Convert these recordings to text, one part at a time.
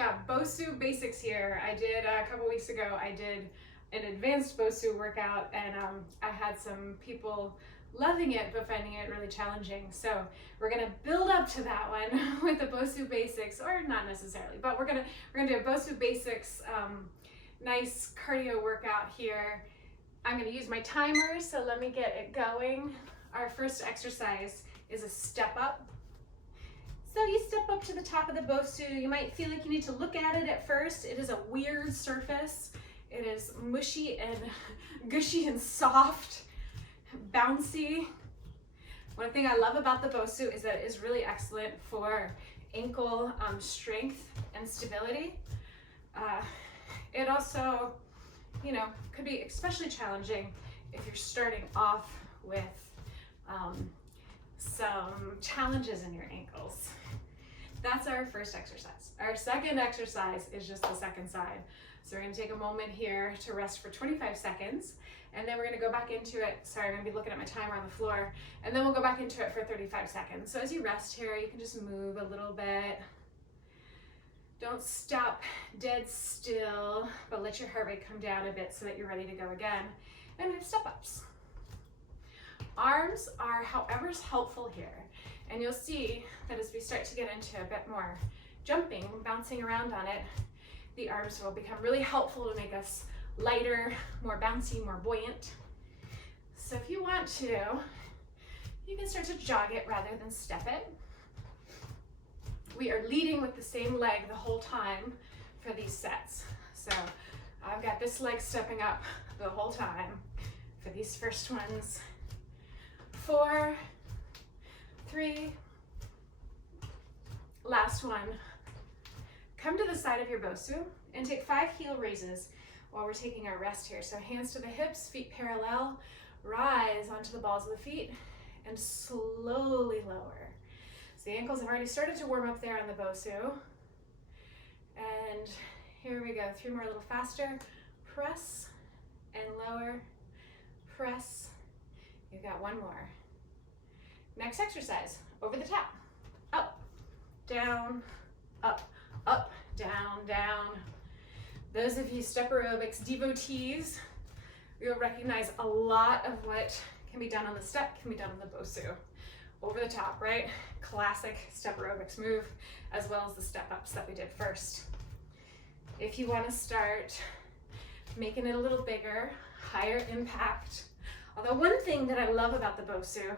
got Bosu basics here. I did a couple weeks ago, I did an advanced Bosu workout, and I had some people loving it but finding it really challenging. So we're gonna build up to that one with the Bosu basics, or not necessarily, but we're gonna do a Bosu basics nice cardio workout here. I'm gonna use my timer, so let me get it going. Our first exercise is a step up. So you step up to the top of the Bosu. You might feel like you need to look at it at first. It is a weird surface. It is mushy and gushy and soft, bouncy. One thing I love about the Bosu is that it is really excellent for ankle strength and stability. It also, you know, could be especially challenging if you're starting off with some challenges in your ankles. That's our first exercise. Our second exercise is just the second side. So we're gonna take a moment here to rest for 25 seconds, and then we're gonna go back into it. Sorry, I'm gonna be looking at my timer on the floor, and then we'll go back into it for 35 seconds. So as you rest here, you can just move a little bit. Don't stop dead still, but let your heart rate come down a bit so that you're ready to go again. And we have step ups. Arms are however's helpful here. And you'll see that as we start to get into a bit more jumping, bouncing around on it, the arms will become really helpful to make us lighter, more bouncy, more buoyant. So if you want to, you can start to jog it rather than step it. We are leading with the same leg the whole time for these sets. So I've got this leg stepping up the whole time for these first ones. 4, 3, last one. Come to the side of your Bosu and take 5 heel raises while we're taking our rest here. So hands to the hips, feet parallel, rise onto the balls of the feet, and slowly lower. So the ankles have already started to warm up there on the Bosu. And here we go, 3 more a little faster. Press and lower, press. You've got 1 more. Next exercise, over the top. Up, down, up, up, down, down. Those of you step aerobics devotees, you'll recognize a lot of what can be done on the step can be done on the Bosu. Over the top, right? Classic step aerobics move, as well as the step ups that we did first. If you want to start making it a little bigger, higher impact. Although one thing that I love about the Bosu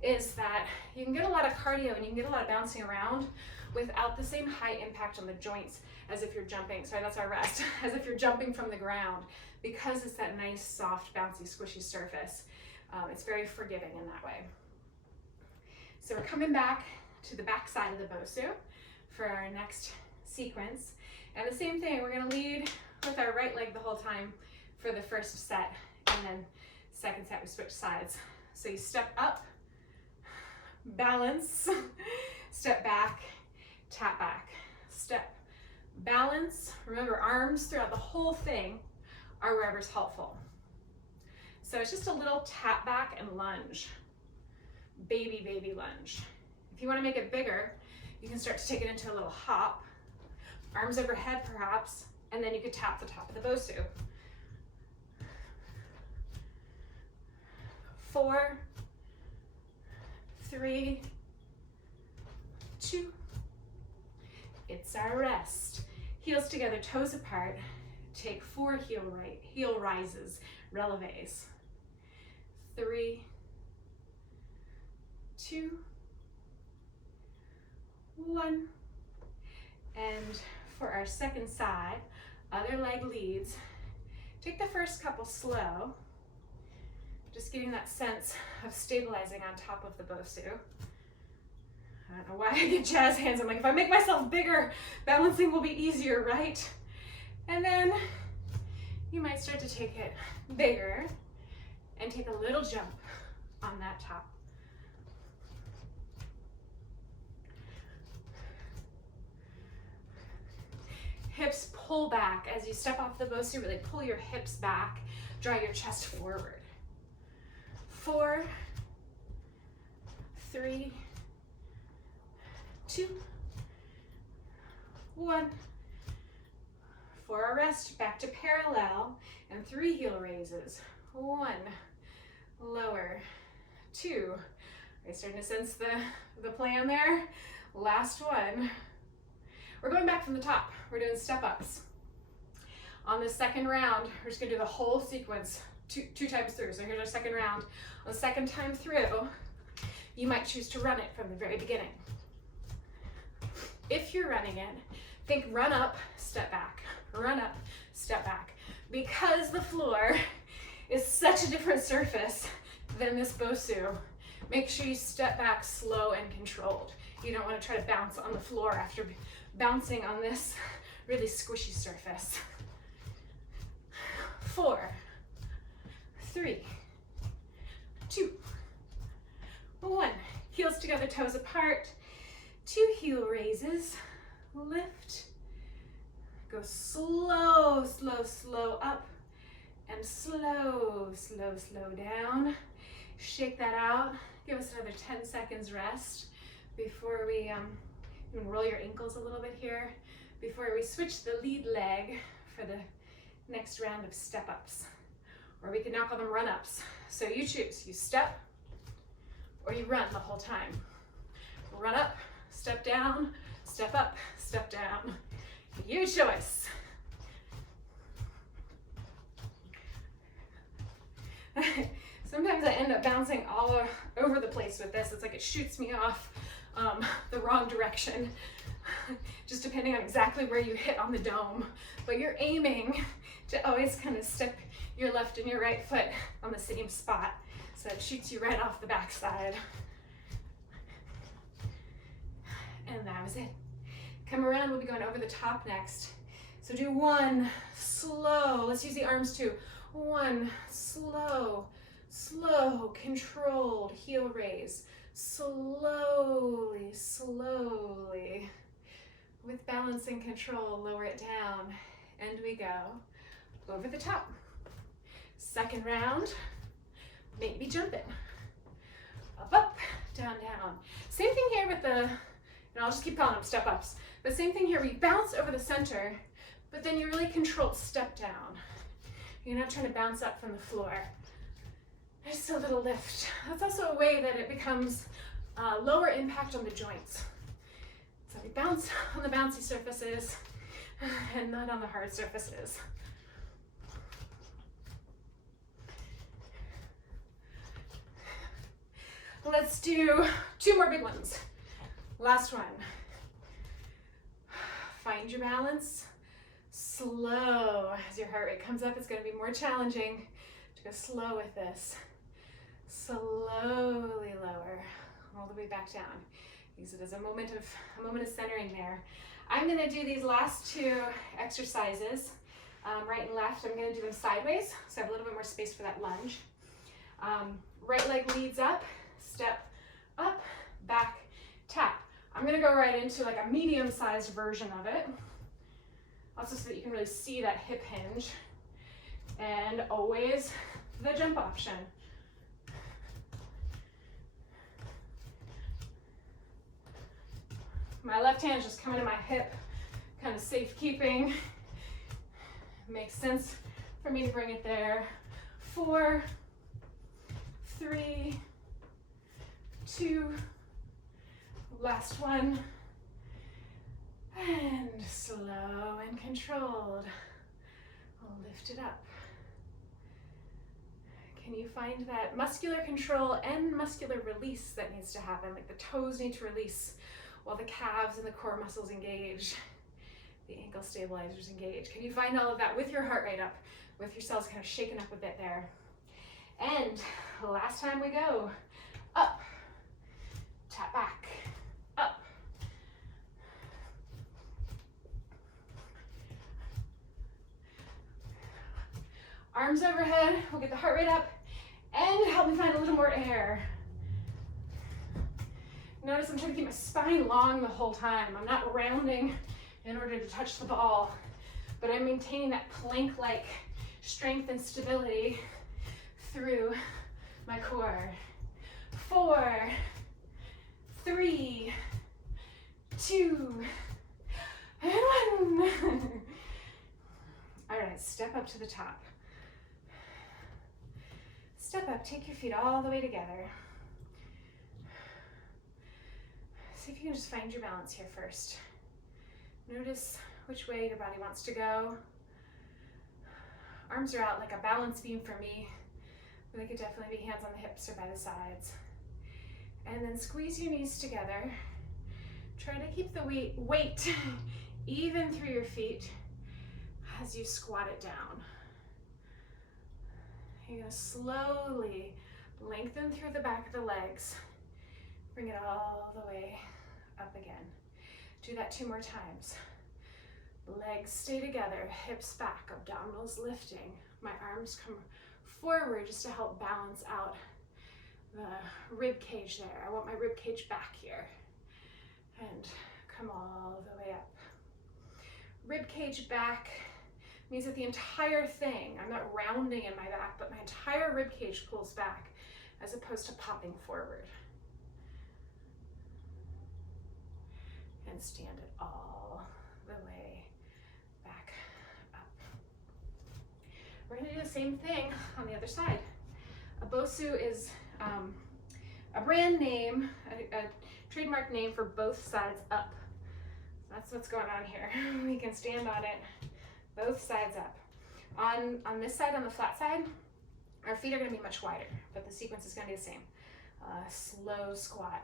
is that you can get a lot of cardio and you can get a lot of bouncing around without the same high impact on the joints as if you're jumping, sorry, that's our rest, as if you're jumping from the ground, because it's that nice, soft, bouncy, squishy surface. It's very forgiving in that way. So we're coming back to the back side of the Bosu for our next sequence. And the same thing, we're gonna lead with our right leg the whole time for the first set, and then second set we switch sides. So you step up, balance, step back, tap back, step, balance. Remember, arms throughout the whole thing are wherever's helpful. So it's just a little tap back and lunge. Baby, baby lunge. If you want to make it bigger, you can start to take it into a little hop, arms overhead perhaps, and then you could tap the top of the Bosu. 4, 3, 2. It's our rest. Heels together, toes apart. Take 4 heel rises, releves. 3, 2, 1. And for our second side, other leg leads. Take the first couple slow, just getting that sense of stabilizing on top of the Bosu. I don't know why I get jazz hands. I'm like, if I make myself bigger, balancing will be easier, right? And then you might start to take it bigger and take a little jump on that top. Hips pull back as you step off the Bosu. Really pull your hips back, draw your chest forward. 4, 3, 2, 1. For our rest, back to parallel and 3 heel raises. 1, lower, 2. Are you starting to sense the plan there? Last one. We're going back from the top. We're doing step ups. On the second round, we're just gonna do the whole sequence two times through. So here's our second round. On the second time through, you might choose to run it from the very beginning. If you're running it, think run up, step back, run up, step back. Because the floor is such a different surface than this Bosu, make sure you step back slow and controlled. You don't want to try to bounce on the floor after bouncing on this really squishy surface. 4, 3, 2, 1. Heels together, toes apart. 2 heel raises. Lift. Go slow, slow, slow up. And slow, slow, slow down. Shake that out. Give us another 10 seconds rest before we, you can roll your ankles a little bit here, before we switch the lead leg for the next round of step-ups. Or we can now call them run-ups. So you choose, you step or you run the whole time. Run up, step down, step up, step down. Your choice. Sometimes I end up bouncing all over the place with this. It's like it shoots me off the wrong direction, just depending on exactly where you hit on the dome. But you're aiming to always kind of step your left and your right foot on the same spot, so it shoots you right off the backside. And that was it. Come around, we'll be going over the top next. So do 1, slow, let's use the arms too. 1, slow, slow, controlled heel raise. Slowly, slowly, with balance and control, lower it down. And we go over the top. Second round, maybe jumping. Up, up, down, down. Same thing here with the, and I'll just keep calling them step ups, but same thing here, we bounce over the center, but then you really controlled step down. You're not trying to bounce up from the floor. Just a little lift. That's also a way that it becomes lower impact on the joints. So we bounce on the bouncy surfaces and not on the hard surfaces. Let's do 2 more big ones. Last one. Find your balance. Slow. As your heart rate comes up, it's going to be more challenging to go slow with this. Slowly lower, all the way back down. Use it as a moment of centering there. I'm going to do these last 2 exercises, right and left. I'm going to do them sideways, so I have a little bit more space for that lunge. Right leg leads up, step up, back, tap. I'm going to go right into like a medium-sized version of it, also so that you can really see that hip hinge. And always the jump option. My left hand's just coming to my hip, kind of safekeeping. Makes sense for me to bring it there. 4, 3, 2, last one. And slow and controlled. I'll lift it up. Can you find that muscular control and muscular release that needs to happen? Like the toes need to release while the calves and the core muscles engage, the ankle stabilizers engage. Can you find all of that with your heart rate up, with your cells kind of shaken up a bit there? And last time we go, up, tap back, up. Arms overhead, we'll get the heart rate up, and help me find a little more air. Notice I'm trying to keep my spine long the whole time. I'm not rounding in order to touch the ball, but I'm maintaining that plank-like strength and stability through my core. 4, 3, 2, and 1. it. Step up to the top. Step up, take your feet all the way together. See if you can just find your balance here first. Notice which way your body wants to go. Arms are out like a balance beam for me, but they could definitely be hands on the hips or by the sides. And then squeeze your knees together. Try to keep the weight even through your feet as you squat it down. You're going to slowly lengthen through the back of the legs. Bring it all the way up again. Do that 2 more times. Legs stay together, hips back, abdominals lifting. My arms come forward just to help balance out the rib cage there. I want my rib cage back here. And come all the way up. Rib cage back means that the entire thing, I'm not rounding in my back, but my entire rib cage pulls back as opposed to popping forward. And stand it all the way back up. We're going to do the same thing on the other side. A Bosu is a brand name, a trademark name for both sides up. That's what's going on here. We can stand on it, both sides up. On this side, on the flat side, our feet are going to be much wider, but the sequence is going to be the same. Slow squat.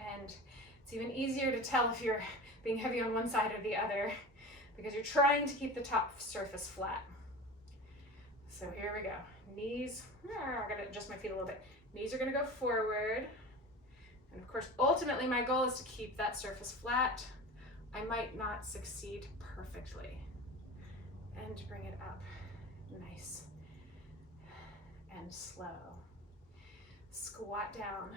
And it's even easier to tell if you're being heavy on one side or the other because you're trying to keep the top surface flat. So here we go. Knees, I'm going to adjust my feet a little bit. Knees are going to go forward. And of course, ultimately my goal is to keep that surface flat. I might not succeed perfectly. And bring it up. Nice. And slow. Squat down,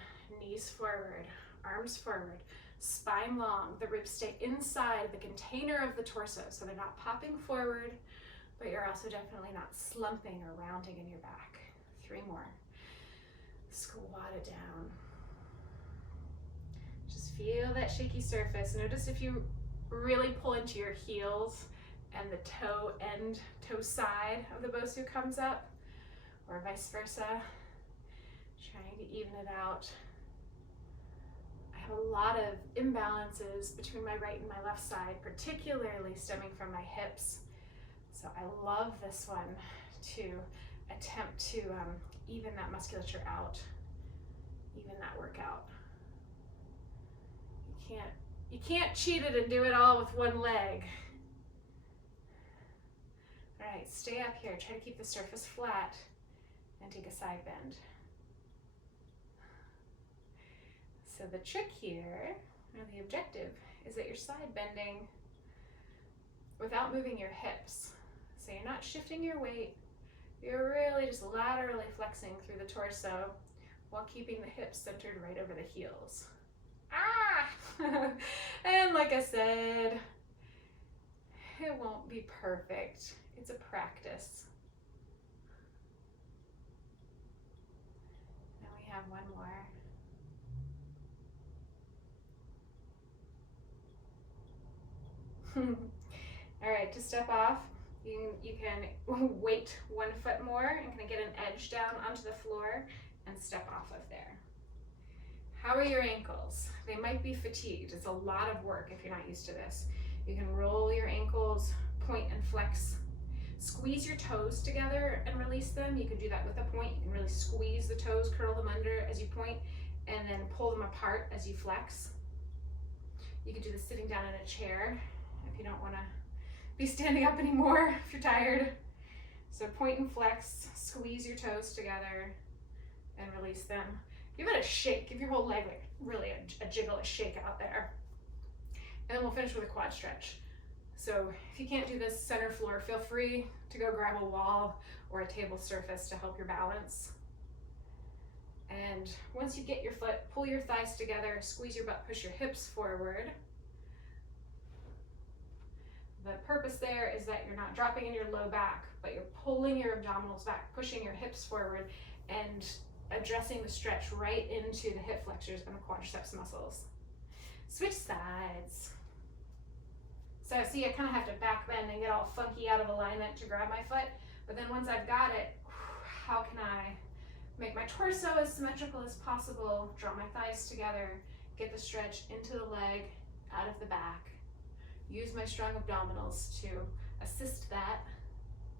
knees forward, arms forward, spine long. The ribs stay inside the container of the torso, so they're not popping forward, but you're also definitely not slumping or rounding in your back. 3 more. Squat it down. Just feel that shaky surface. Notice if you really pull into your heels and the toe side of the Bosu comes up, or vice versa. Trying to even it out. I have a lot of imbalances between my right and my left side, particularly stemming from my hips. So I love this one to attempt to even that musculature out, even that workout. You can't cheat it and do it all with one leg. All right, stay up here. Try to keep the surface flat and take a side bend. So the trick here, or the objective, is that you're side bending without moving your hips. So you're not shifting your weight, you're really just laterally flexing through the torso while keeping the hips centered right over the heels. Ah! And like I said, it won't be perfect. It's a practice. Now we have one more. All right, to step off, you can weight 1 foot more and kind of get an edge down onto the floor and step off of there. How are your ankles? They might be fatigued. It's a lot of work if you're not used to this. You can roll your ankles, point and flex. Squeeze your toes together and release them. You can do that with a point. You can really squeeze the toes, curl them under as you point, and then pull them apart as you flex. You can do this sitting down in a chair if you don't want to be standing up anymore, if you're tired. So point and flex, squeeze your toes together and release them. Give it a shake, give your whole leg like really a jiggle, a shake out there. And then we'll finish with a quad stretch. So if you can't do this center floor, feel free to go grab a wall or a table surface to help your balance. And once you get your foot, pull your thighs together, squeeze your butt, push your hips forward. The purpose there is that you're not dropping in your low back, but you're pulling your abdominals back, pushing your hips forward, and addressing the stretch right into the hip flexors and the quadriceps muscles. Switch sides. so see, I kind of have to back bend and get all funky out of alignment to grab my foot. But then once I've got it, how can I make my torso as symmetrical as possible, draw my thighs together, get the stretch into the leg, out of the back. Use my strong abdominals to assist that.